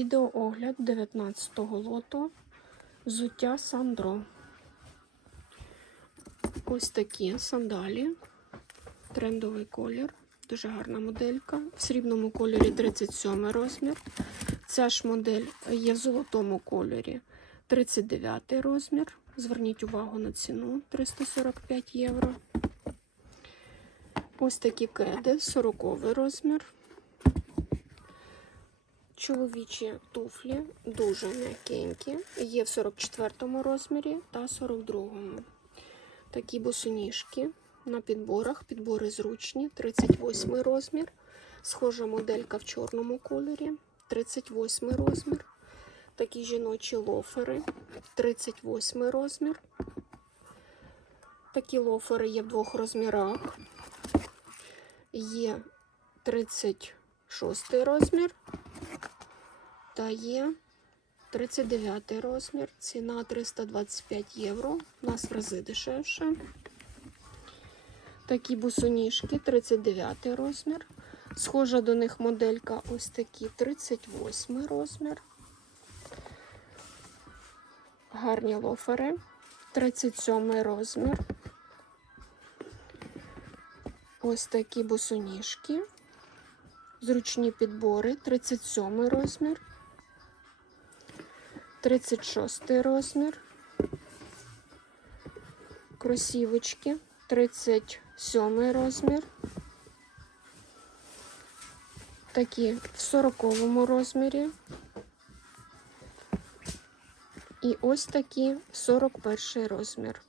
Відеоогляд 19-го лоту взуття Сандро. Ось такі сандалі. Трендовий колір. Дуже гарна моделька. В срібному кольорі 37 розмір. Ця ж модель є в золотому кольорі 39 розмір. Зверніть увагу на ціну 345 євро. Ось такі кеди 40 розмір. Чоловічі туфлі дуже м'якенькі. Є в 44 розмірі та 42. Такі босоніжки на підборах. Підбори зручні. 38 розмір. Схожа моделька в чорному кольорі. 38 розмір. Такі жіночі лофери. 38 розмір. Такі лофери є в двох розмірах. Є 36 розмір та є 39 розмір, ціна 325 євро. У нас в рази дешевше. Такі бусоніжки 39 розмір. Схожа до них моделька ось такі 38 розмір. Гарні лофери. 37 розмір. Ось такі босоніжки. Зручні підбори 37 розмір. 36 розмір. Кросівочки 37 розмір. Такі в 40 розмірі. І ось такі в 41 розмір.